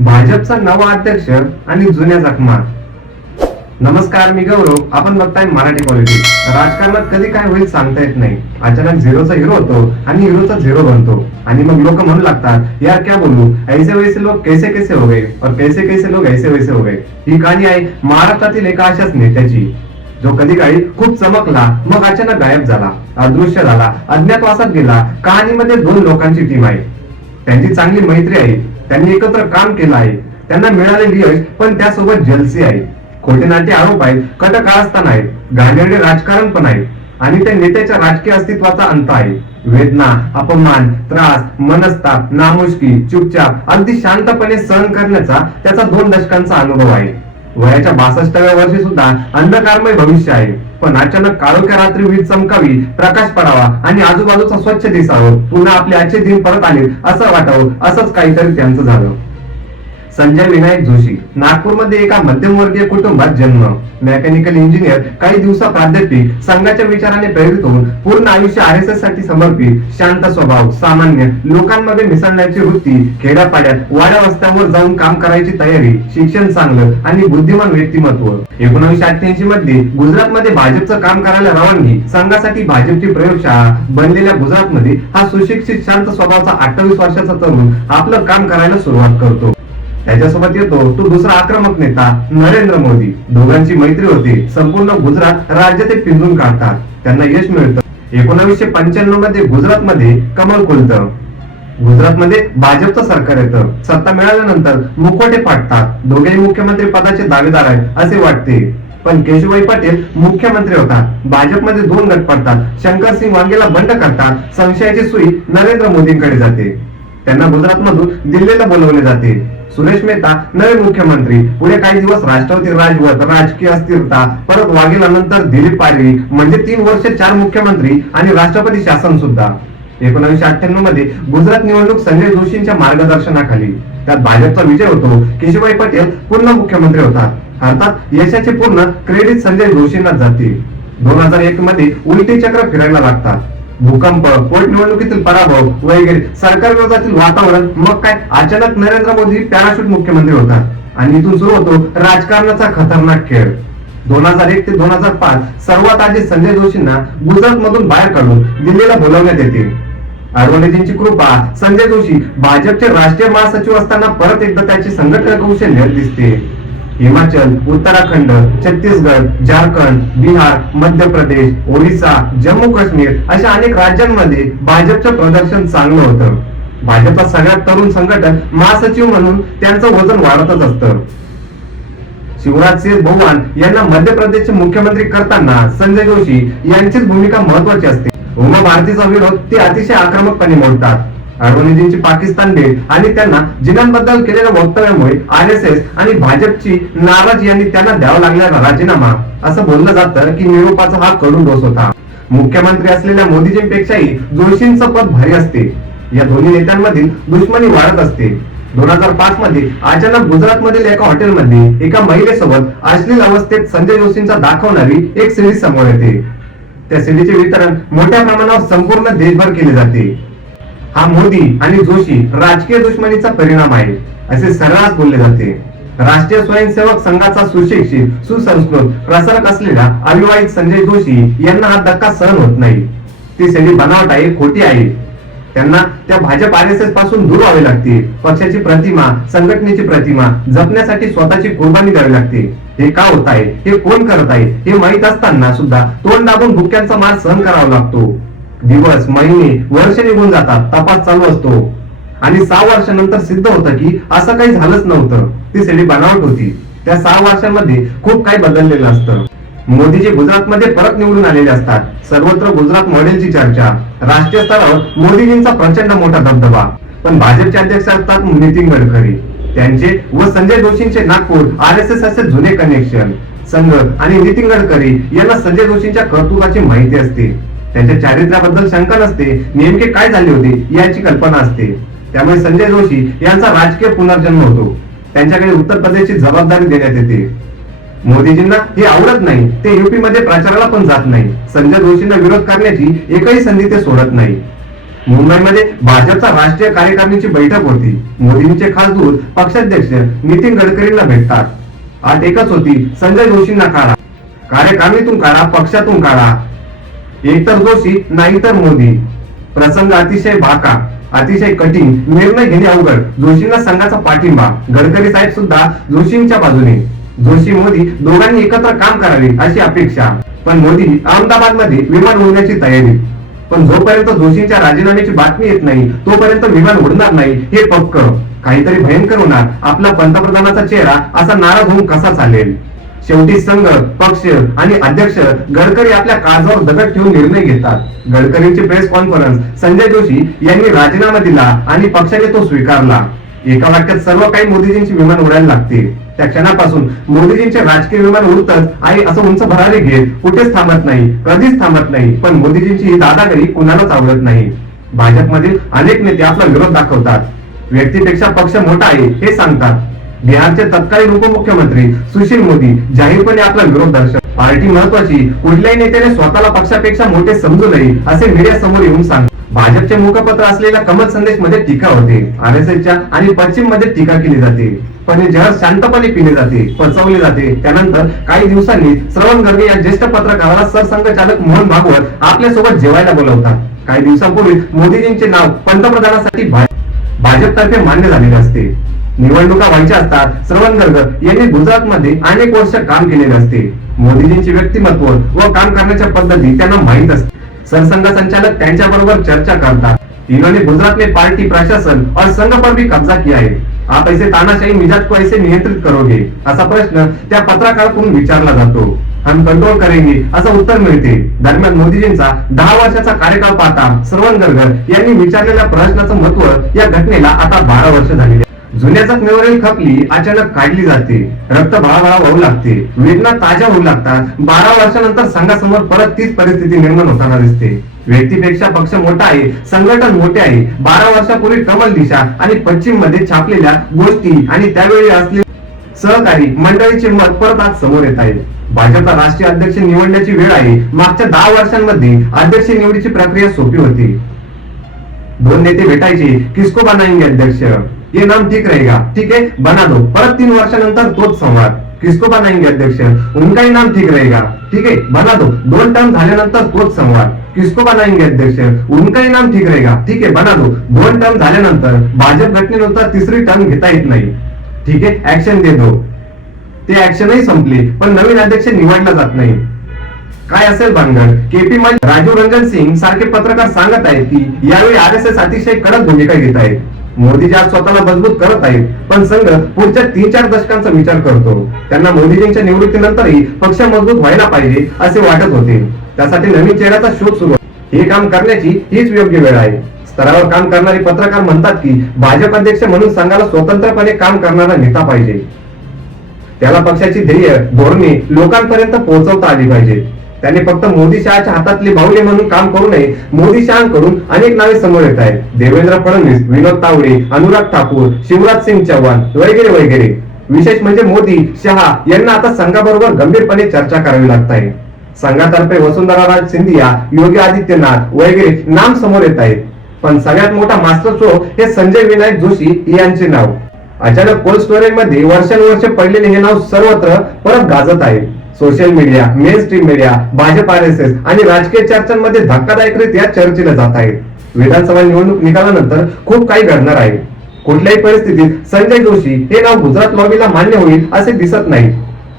भाजपचा नवा अध्यक्ष आणि जुन्या जखमा. नमस्कार, मी गौरव. आपण बघताय मराठी पॉलिटिक्स. राजकारणात कधी काय होईल सांगता येत नाही. अचानक झिरोचा हिरो होतो आणि हिरोचा झिरो बनतो आणि मग लोक म्हणू लागतात, यार क्या बोलू, ऐसे वैसे लोग कैसे कैसे हो गए और कैसे कैसे लोग ऐसे वैसे हो गए. ही कहाणी आहे महाराष्ट्रातील एका अशाच नेत्याची, जो कधी काळी खूप चमकला, मग अचानक गायब झाला, अदृश्य झाला, अज्ञातवासात गेला. कहाणीमध्ये दोन लोकांची टीम आहे. त्यांची चांगली मैत्री आहे, त्यांनी एकत्र काम केलं आहे, त्यांना मिळालेली यश, पण त्यासोबत जलसी आहे, खोटे नाटे आरोप आहेत, कटकारस्थान आहेत, घाणेरडे राजकारण पण आहे आणि त्या नेत्याच्या राजकीय अस्तित्वाचा अंत आहे. वेदना, अपमान, त्रास, मनस्ताप, नामुष्की, चुपचाप, अगदी शांतपणे सहन करण्याचा त्याचा 2 दशकांचा अनुभव आहे. वयाच्या 62व्या वर्षी सुद्धा अंधकारमय भविष्य आहे, पण अचानक काळोख्या रात्री वीज चमकावी, प्रकाश पडावा आणि आजूबाजूचा स्वच्छ दिसावं, पुन्हा आपले आजचे दिन परत आले असं वाटावं. असंच काहीतरी त्यांचं झालं. संजय विनायक जोशी, नागपूरमध्ये एका मध्यमवर्गीय कुटुंबात जन्म. मेकॅनिकल इंजिनियर, काही दिवसा प्राध्यापिक, संघाच्या विचाराने प्रेरित होऊन पूर्ण आयुष्य RSS साठी समर्पित, शांत स्वभाव, सामान्य लोकांमध्ये मिसळण्याची वृत्ती, खेड्यापाड्यात वाड्या वस्त्यांवर जाऊन काम करायची तयारी, शिक्षण चांगलं आणि बुद्धिमान व्यक्तिमत्व. 1988 मध्ये गुजरातमध्ये भाजपचं काम करायला रवानगी, संघासाठी भाजपची प्रयोगशाळा बनलेल्या गुजरातमध्ये हा सुशिक्षित शांत स्वभावाचा 28 वर्षाचा तरुण आपलं काम करायला सुरुवात करतो. त्याच्यासोबत येतो तो दुसरा आक्रमक नेता नरेंद्र मोदी. दोघांची मैत्री होते. संपूर्ण गुजरात राज्य ते पिंजून काढतात. त्यांना यश मिळतं. 1995 मध्ये गुजरातमध्ये कमळ खुलतं. गुजरातमध्ये भाजपचं सरकार येतं. सत्ता मिळाल्यानंतर मुखवटे फाटतात. दोघेही मुख्यमंत्री पदाचे दावेदार आहेत असे वाटते, पण केशुभाई पटेल मुख्यमंत्री होतात. भाजपमध्ये 2 गट पडतात. शंकरसिंग वांगेला बंड करतात. संशयाची सुई नरेंद्र मोदींकडे जाते. त्यांना गुजरातमधून दिल्लीला बोलवले जाते. सुरेश मेहता नवे मुख्यमंत्री. पुढे काही दिवस राष्ट्रपती राजवट, राजकीय अस्थिरता, परत वाघेला, नंतर दिलीप पारवी, म्हणजे 3 वर्ष 4 मुख्यमंत्री आणि राष्ट्रपती शासन सुद्धा. 1998 मध्ये गुजरात निवडणूक संजय जोशींच्या मार्गदर्शनाखाली. त्यात भाजपचा विजय होतो. केशुभाई पटेल पूर्ण मुख्यमंत्री होतात. अर्थात यशाचे पूर्ण क्रेडिट संजय जोशींनाच जाते. 2001 मध्ये उलटी चक्र फिरायला लागतात. भूकंप, पोटनिवडणुकीतील पराभव वगैरे सरकार विरोधातील वातावरण. मग काय, अचानक नरेंद्र मोदी पॅराशूट मुख्यमंत्री होतात आणि इथून सुरू होतो राजकारणाचा खतरनाक खेळ. 2001 ते 2005 सर्वात आधी संजय जोशींना गुजरात मधून बाहेर काढून दिल्लीला बोलावण्यात येते. अडवाणीजींची कृपा. संजय जोशी भाजपचे राष्ट्रीय महासचिव असताना परत एकदा त्याचे संघटन कौशल्य दिसते. हिमाचल, उत्तराखंड, छत्तीसगड, झारखंड, बिहार, मध्य प्रदेश, ओडिसा, जम्मू काश्मीर अशा अनेक राज्यांमध्ये भाजपचं प्रदर्शन चांगलं होतं. भाजपचा सगळ्यात तरुण संघटन महासचिव म्हणून त्यांचं वजन वाढतच असतं. शिवराज सिंह चौहान यांना मध्य प्रदेशचे मुख्यमंत्री करताना संजय जोशी यांचीच भूमिका महत्वाची असते. उमा भारतीचा विरोध ते अतिशय आक्रमकपणे मोडतात. अडवाणीजींची पाकिस्तान भेट आणि त्यांना जिनांबद्दल केलेल्या वक्तव्यामुळे RSS आणि भाजपची नाराजी यांनी त्यांना द्यावा लागलेला राजीनामा. असं बोललं जातं की निरोपाचा हा कडून डोस होता. मुख्यमंत्री असलेल्या मोदीजींपेक्षाही जोशींचं पद भारी असते. या दोन्ही नेत्यांमधील दुश्मनी वाढत असते. 2005 मध्ये अचानक गुजरातमधील एका हॉटेलमध्ये एका महिलेसोबत अश्लील अवस्थेत संजय जोशींचा दाखवणारी एक सीडी समोर येते. त्या सीडीचे वितरण मोठ्या प्रमाणावर संपूर्ण देशभर केले जाते. हा मोदी आणि जोशी राजकीय दुश्मनीचा परिणाम आहे असे सर्रास बोलले जाते. राष्ट्रीय स्वयंसेवक संघाचा सुशिक्षित, सुसंस्कृत प्रसारक असलेला अविवाहित संजय जोशी यांना हा धक्का सहन होत नाही. ती सगळी बनावट आहे, खोटी आहे. त्यांना त्या भाजप RSS पासून दूर व्हावे लागते. पक्षाची प्रतिमा, संघटनेची प्रतिमा जपण्यासाठी स्वतःची कुर्बानी द्यावी लागते. हे का होत आहे, हे कोण करत आहे हे माहीत असताना सुद्धा तोंड दाबून भुक्यांचा मार सहन करावा लागतो. दिवस, महिने, वर्ष निघून जातात. तपास चालू असतो आणि 6 वर्षानंतर सिद्ध होतं की असं काही झालंच नव्हतं. ती सगळी बनावट होती. त्या 6 वर्षांमध्ये खूप काही बदललेलं असतं. मोदीजी गुजरातमध्ये परत निवडून आलेले असतात. सर्वत्र गुजरात मॉडेलची चर्चा. राष्ट्रीय स्तरावर मोदीजींचा प्रचंड मोठा दबदबा. पण भाजपचे अध्यक्ष असतात नितीन गडकरी. त्यांचे व संजय जोशींचे नागपूर RSS असे जुने कनेक्शन. संघ आणि नितीन गडकरी यांना संजय जोशींच्या कर्तृत्वाची माहिती असते. त्यांच्या चारित्र्याबद्दल शंका नसते. नेमके काय झाले होते याची कल्पना असते. त्यामुळे संजय जोशी यांचा राजकीय पुनर्जन्म होतो. त्यांच्याकडे उत्तर प्रदेशची जबाबदारी देण्यात येते. मोदीजींना हे आवडत नाही. ते UP मध्ये प्रचाराला पण जात नाही. संजय जोशींना विरोध करण्याची एकही संधी ते सोडत नाही. मुंबईमध्ये भाजपचा राष्ट्रीय कार्यकारिणीची बैठक होती. मोदींचे खास दूत पक्षाध्यक्ष नितीन गडकरींना भेटतात. अट एकच होती, संजय जोशींना काढा, कार्यकारिणीतून काढा, पक्षातून काढा. एकतर जोशी नाहीतर मोदी. प्रसंग अतिशय बाका, अतिशय कठीण, निर्णय घेणे अवघड. जोशींना संघाचा पाठिंबा. गडकरी साहेब सुद्धा जोशींच्या बाजूने. जोशी मोदी दोघांनी एकत्र काम करावे अशी अपेक्षा. पण मोदी अहमदाबाद मध्ये विमान उडण्याची तयारी. पण जोपर्यंत जोशींच्या राजीनाम्याची बातमी येत नाही तोपर्यंत विमान उडणार नाही हे पक्क. काहीतरी भयंकर होणार. आपला पंतप्रधानाचा चेहरा असा नाराज होऊन कसा चालेल. शेवटी संघ, पक्ष आणि अध्यक्ष गडकरी आपल्या काळजावर दगड ठेवून निर्णय घेतात. गडकरींची प्रेस कॉन्फरन्स. संजय जोशी यांनी राजीनामा दिला आणि पक्षाने तो स्वीकारला. एका वाक्यात सर्व काही मोदीजींची विमान उडायला लागते. त्या क्षणापासून मोदीजींचे राजकीय विमान उडतच आहे असं उंच भरारी घेत कुठेच थांबत नाही, कधीच थांबत नाही. पण मोदीजींची ही दादागिरी कुणालाच आवडत नाही. भाजपमधील अनेक नेते आपला विरोध दाखवतात. व्यक्तीपेक्षा पक्ष मोठा आहे हे सांगतात. बिहारचे तत्कालीन उपमुख्यमंत्री सुशील मोदी जाहीरपणे आपला विरोध दर्शवतात. पार्टी महत्वाची, कुठल्याही नेत्याने स्वतःला पक्षापेक्षा मोठे समजू नये असे मीडिया समोर येऊन सांगतात. भाजपचे मुखपत्र असलेल्या कमल संदेश मध्ये टीका होते. RSSच्या आणि पश्चिम मध्ये टीका केली जाते. पण हे जहर शांतपणे पिले जाते, पचवले जाते. त्यानंतर काही दिवसांनी श्रवण गर्गे या ज्येष्ठ पत्रकाराला सरसंघचालक मोहन भागवत आपल्यासोबत जेवायला बोलवतात. काही दिवसांपूर्वी मोदीजींचे नाव पंतप्रधानासाठी भाजपतर्फे मान्य झालेले असते. निवडणुका व्हायच्या असतात. श्रवण गर्ग यांनी गुजरातमध्ये अनेक वर्ष काम केलेले असते. मोदीजींचे व्यक्तिमत्व व काम करण्याच्या पद्धती त्यांना माहित असते. सरसंघ संचालक त्यांच्या बरोबर चर्चा करतात. इन्होंने गुजरात में पार्टी प्रशासन और संघ पर भी कब्जा किया है. आप ऐसे तानाशाही मिजाज को ऐसे नियंत्रित करोगे असा प्रश्न त्या पत्रकाराकडून विचारला जातो. हम कंट्रोल करेंगे असं उत्तर मिळते. दरम्यान मोदीजींचा 10 वर्षाचा कार्यकाळ पाहता श्रवण गर्ग यांनी विचारलेल्या प्रश्नाचं महत्व या घटनेला आता 12 वर्ष झालेली. जुन्या जखमेवरील खपली अचानक काढली जाते. रक्त भळाभळा वाहू लागते. वेदना ताज्या होऊ लागतात. 12 वर्षानंतर संघासमोर परत तीच परिस्थिती निर्माण होताना दिसते. व्यक्तीपेक्षा पक्ष मोठा आहे, संघटन मोठे आहे. 12 वर्षापूर्वी कमल दिशा आणि पश्चिम मध्ये छापलेल्या गोष्टी आणि त्यावेळी असलेले सहकारी मंडळीचे मत परत आज समोर येत आहे. भाजपचा राष्ट्रीय अध्यक्ष निवडण्याची वेळ आहे. मागच्या 10 वर्षांमध्ये अध्यक्ष निवडीची प्रक्रिया सोपी होती. 2 नेते भेटायचे, किसको बनाएंगे अध्यक्ष, ये नाम ठीक रहेगा, ठीक है बना दो. परत 3 वर्षानंतर तोच संवाद, किसको बनाएंगे अध्यक्ष, उनका ही नाम ठीक रहेगा, ठीक है बना दो. 2 टर्म झाल्यानंतर तोच संवाद, किसको बनाएंगे अध्यक्ष, उनका ही नाम ठीक रहेगा, ठीक है बना दो. 2 टर्म झाल्यानंतर भाजप घटनेनंतर तिसरी टर्म घेता येत नाही. ठीक आहे ऍक्शन दे दो. ते ऍक्शनही संपले पण नवीन अध्यक्ष निवडला जात नाही. काय असेल भानगड. KP मध्ये राजीव रंजन सिंग सारखे पत्रकार सांगत आहेत की यावेळी RSS अतिशय कडक भूमिका घेत आहेत. मोदीजी आज स्वतःला मजबूत करत आहेत पण संघ पुढच्या 3-4 दशकांचा विचार करतो. त्यांना मोदीजींच्या निवृत्तीनंतरही पक्ष मजबूत व्हायला पाहिजे असे वाटत होते. त्यासाठी नवीन चेहऱ्याचा शोध सुरू. हे काम करण्याची हीच योग्य वेळ आहे. स्तरावर काम करणारे पत्रकार म्हणतात की भाजप अध्यक्ष म्हणून संघाला स्वतंत्रपणे काम करणारा नेता पाहिजे. त्याला पक्षाची ध्येय, धोरणे लोकांपर्यंत पोहोचवता आली पाहिजे. त्याने फक्त मोदी शहाच्या हातातले बाहुले म्हणून काम करू नये. मोदी शहाकडून अनेक नावे समोर येत आहेत. देवेंद्र फडणवीस, विनोद तावडे, अनुराग ठाकूर, शिवराज सिंग चौहान वगैरे वगैरे. विशेष म्हणजे मोदी शहा यांना आता संघाबरोबर गंभीरपणे चर्चा करावी लागत आहे. संघातर्फे वसुंधरा राज सिंधिया, योगी आदित्यनाथ वगैरे नाम समोर येत आहेत. पण सगळ्यात मोठा मास्टर स्ट्रोक हे संजय विनायक जोशी यांचे नाव. अचानक कोल्ड स्टोरेज मध्ये वर्षानुवर्ष पडलेले हे नाव सर्वत्र परत गाजत आहे. Social media, main stream media, Bhajap, RSS आणि राजकीय चर्चांमध्ये धक्कादायकरित्या चर्चेला जात आहे. विधानसभा निवडणूक निकालानंतर खूप काही घडणार आहे. कुठल्याही परिस्थितीत संजय जोशी हे नाव गुजरात लॉबीला मान्य होईल असे दिसत नाही.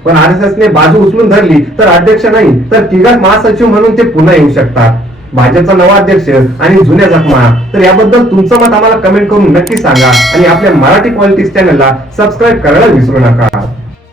पण RSS ने बाजू उचलून धरली तर अध्यक्ष नाही तर तिघात महासचिव म्हणून ते पुन्हा येऊ शकतात. भाजपचा नवा अध्यक्ष आणि जुन्या जखमा. तर याबद्दल तुमचं मत आम्हाला कमेंट करून नक्की सांगा आणि आपल्या मराठी पॉलिटिक्स चॅनलला सबस्क्राईब करायला विसरू नका.